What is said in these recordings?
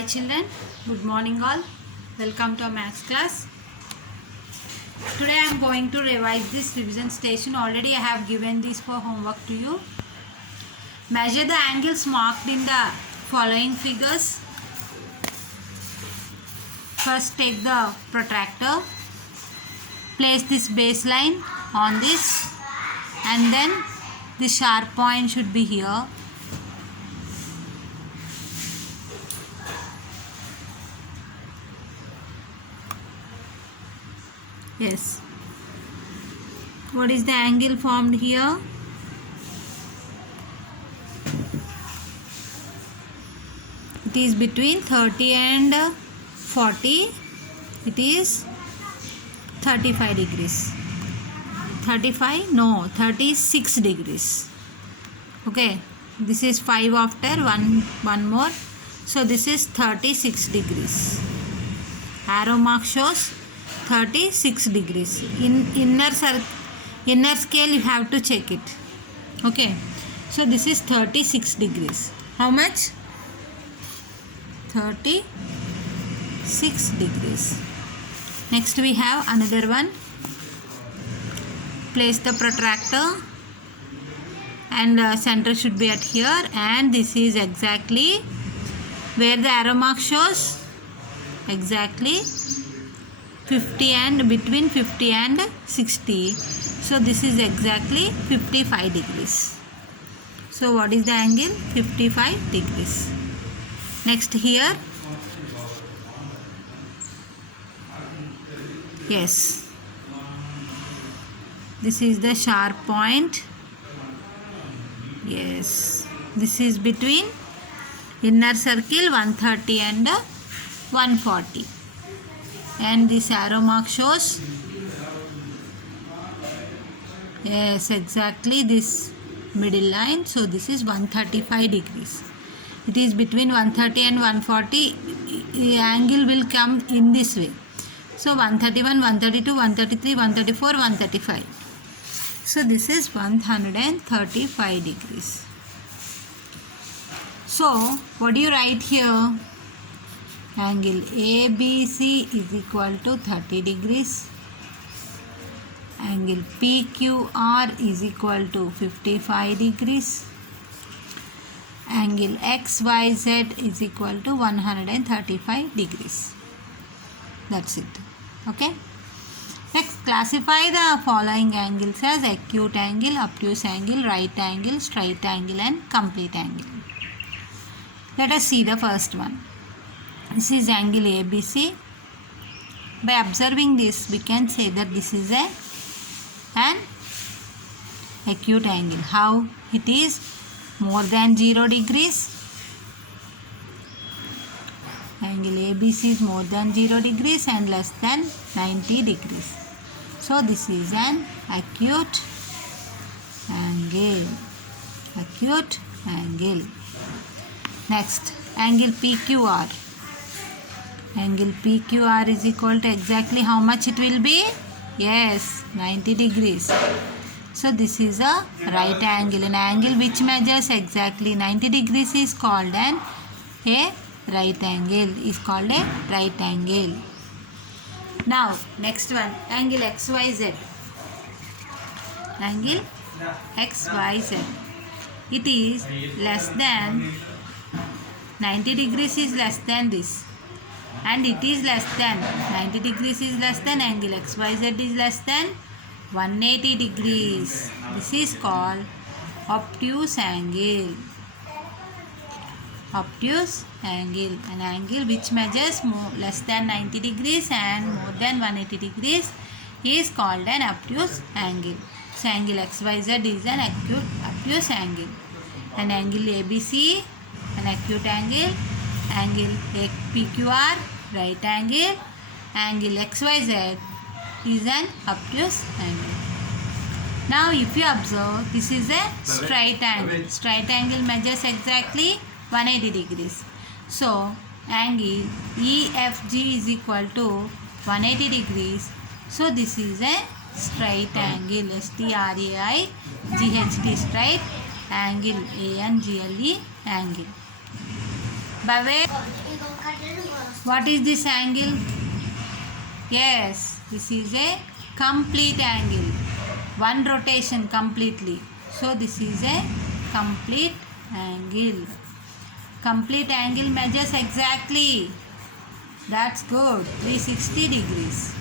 Hi children, good morning all. Welcome to our maths class. Today I am going to revise this revision station. Already I have given this for homework to you. Measure the angles marked in the following figures. First take the protractor. Place this baseline on this and then the sharp point should be here. Yes. What is the angle formed here? It is between 30 and 40. It is 35 degrees. 35? No, 36 degrees. Okay. This is 5 after one more. So this is 36 degrees. Arrow mark shows 36 degrees. In inner scale you have to check it. Okay. So this is 36 degrees. How much? 36 degrees. Next we have another one. Place the protractor and center should be at here, and this is exactly where the arrow mark shows. Exactly 50 and between 50 and 60. So this is exactly 55 degrees. So what is the angle? 55 degrees. Next here. Yes. This is the sharp point. Yes. This is between inner circle 130 and 140. And this arrow mark shows, yes, exactly this middle line. So this is 135 degrees. It is between 130 and 140. The angle will come in this way. So 131, 132, 133, 134, 135. So this is 135 degrees. So what do you write here? Angle ABC is equal to 30 degrees. Angle PQR is equal to 55 degrees. Angle XYZ is equal to 135 degrees. That's it. Okay. Next, classify the following angles as acute angle, obtuse angle, right angle, straight angle and complete angle. Let us see the first one. This is angle ABC. By observing this, we can say that this is an acute angle. How? It is more than 0 degrees. Angle ABC is more than 0 degrees and less than 90 degrees. So this is an acute angle. Acute angle. Next, angle PQR. Angle PQR is equal to exactly how much it will be? Yes, 90 degrees. So this is a right angle. An angle which measures exactly 90 degrees is called a right angle. Is called a right angle. Now next one, angle XYZ. Angle XYZ. It is less than 90 degrees is less than this. And it is less than 90 degrees is less than angle XYZ is less than 180 degrees. This is called obtuse angle. Obtuse angle. An angle which measures less than 90 degrees and more than 180 degrees is called an obtuse angle. So angle XYZ is an obtuse angle. An angle ABC, an acute angle. Angle PQR, right angle. Angle XYZ is an obtuse angle. Now if you observe, this is a straight angle. Straight angle measures exactly 180 degrees. So angle EFG is equal to 180 degrees. So this is a straight angle. STRAIGHT, straight angle. ANGLE angle. Bhavya, what is this angle? Yes, this is a complete angle. One rotation completely. So this is a complete angle. Complete angle measures exactly. That's good. 360 degrees.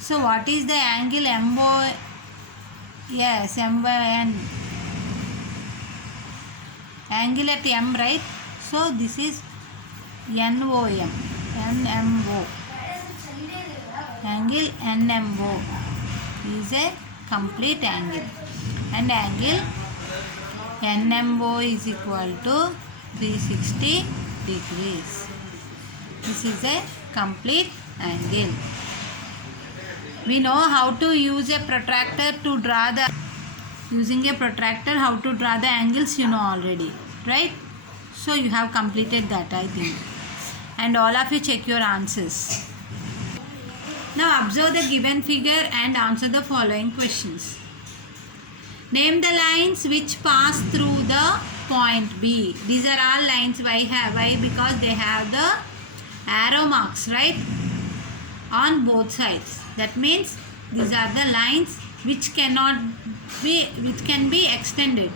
So what is the angle MO? Yes, MN. Angle at M, right? So this is NOM. NMO. Angle NMO is a complete angle. And angle NMO is equal to 360 degrees. This is a complete angle. We know how to use a protractor to draw the, using a protractor how to draw the angles you know already, right? So you have completed that, I think. And all of you check your answers. Now observe the given figure and answer the following questions. Name the lines which pass through the point B. These are all lines. Why? Because they have the arrow marks, right? On both sides. That means these are the lines which can be extended,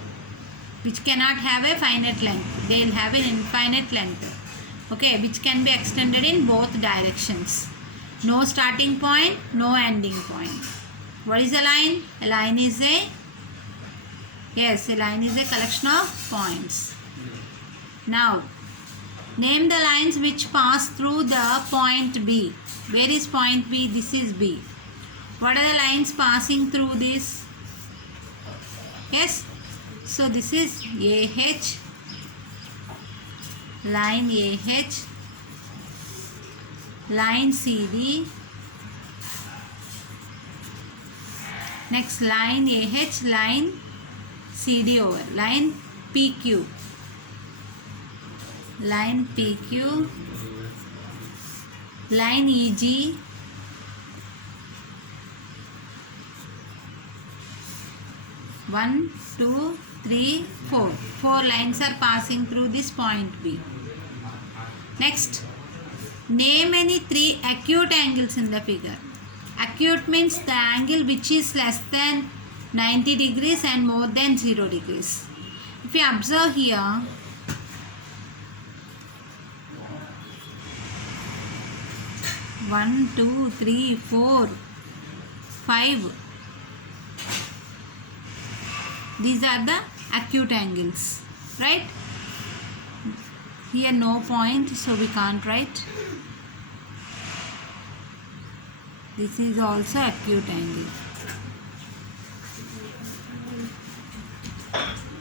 which cannot have a finite length. They will have an infinite length. Okay, which can be extended in both directions. No starting point, no ending point. What is a line? A line is a collection of points. Now, name the lines which pass through the point B. Where is point B? This is B. What are the lines passing through this? Yes. So this is AH. Line AH. Line CD. Next line AH. Line CD over. Line PQ. Line PQ. Line EG. One, two, three, four. Four lines are passing through this point B. Next, name any three acute angles in the figure. Acute means the angle which is less than 90 degrees and more than 0 degrees. If you observe here, one, two, three, four, five. These are the acute angles, right? Here no point, so we can't write. This is also acute angle.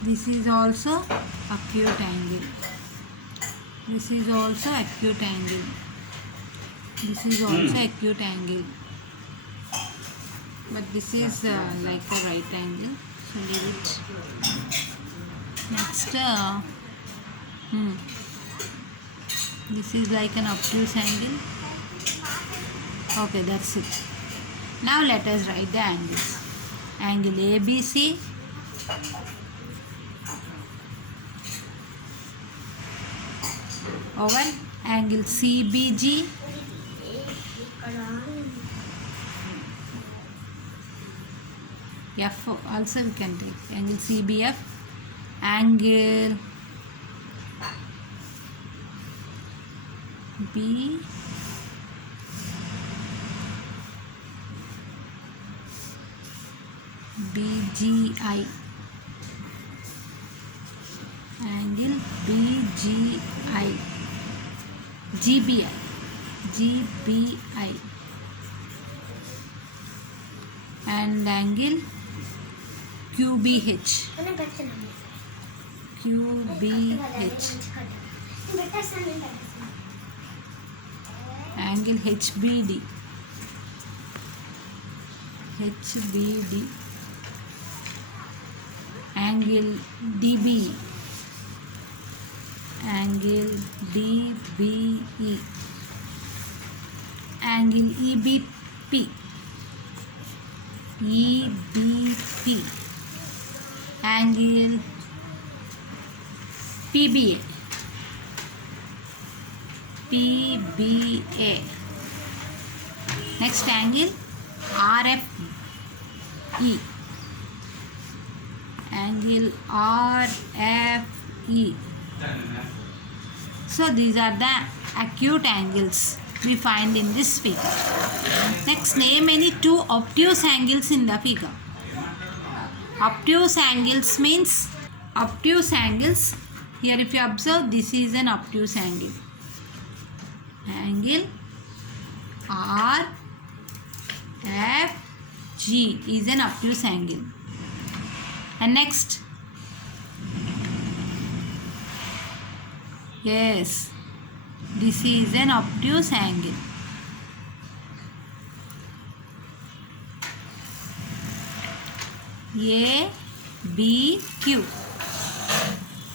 This is also acute angle. This is also acute angle. This is also acute angle. But this is like a right angle. So leave it. Next, this is like an obtuse angle. Okay, that's it. Now let us write the angles. Angle ABC. Over angle CBG. F also we can take. Angle CBF. Angle B. BGI. Angle BGI. GBI. GBI. And angle QBH. QBH. Angle HBD. HBD. Angle DB. Angle DBE. Angle EBP. EBP. Angle PBA. PBA. Next angle RFE. Angle RFE. So these are the acute angles we find in this figure. Next, name any two obtuse angles in the figure. Obtuse angles means obtuse angles. Here if you observe, this is an obtuse angle. Angle RFG is an obtuse angle. And next, yes, this is an obtuse angle. ABQ.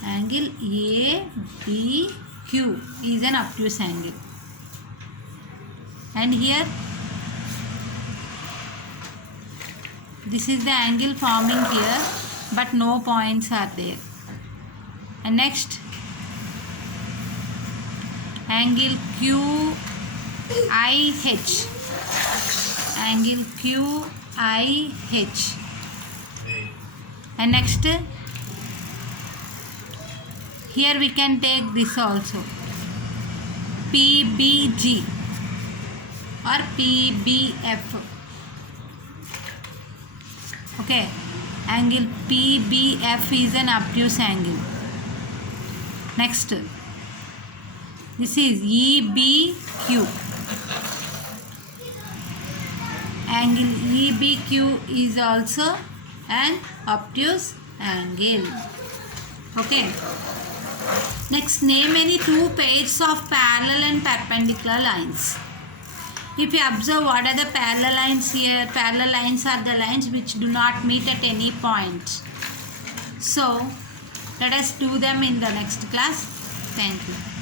Angle ABQ is an obtuse angle. And here, this is the angle forming here, but no points are there. And next, angle QIH. Angle QIH. And next, here we can take this also, PBG or PBF. Okay, angle PBF is an obtuse angle. Next, this is EBQ. Angle EBQ is also an obtuse angle. Okay. Next, name any two pairs of parallel and perpendicular lines. If you observe, what are the parallel lines here? Parallel lines are the lines which do not meet at any point. So, let us do them in the next class. Thank you.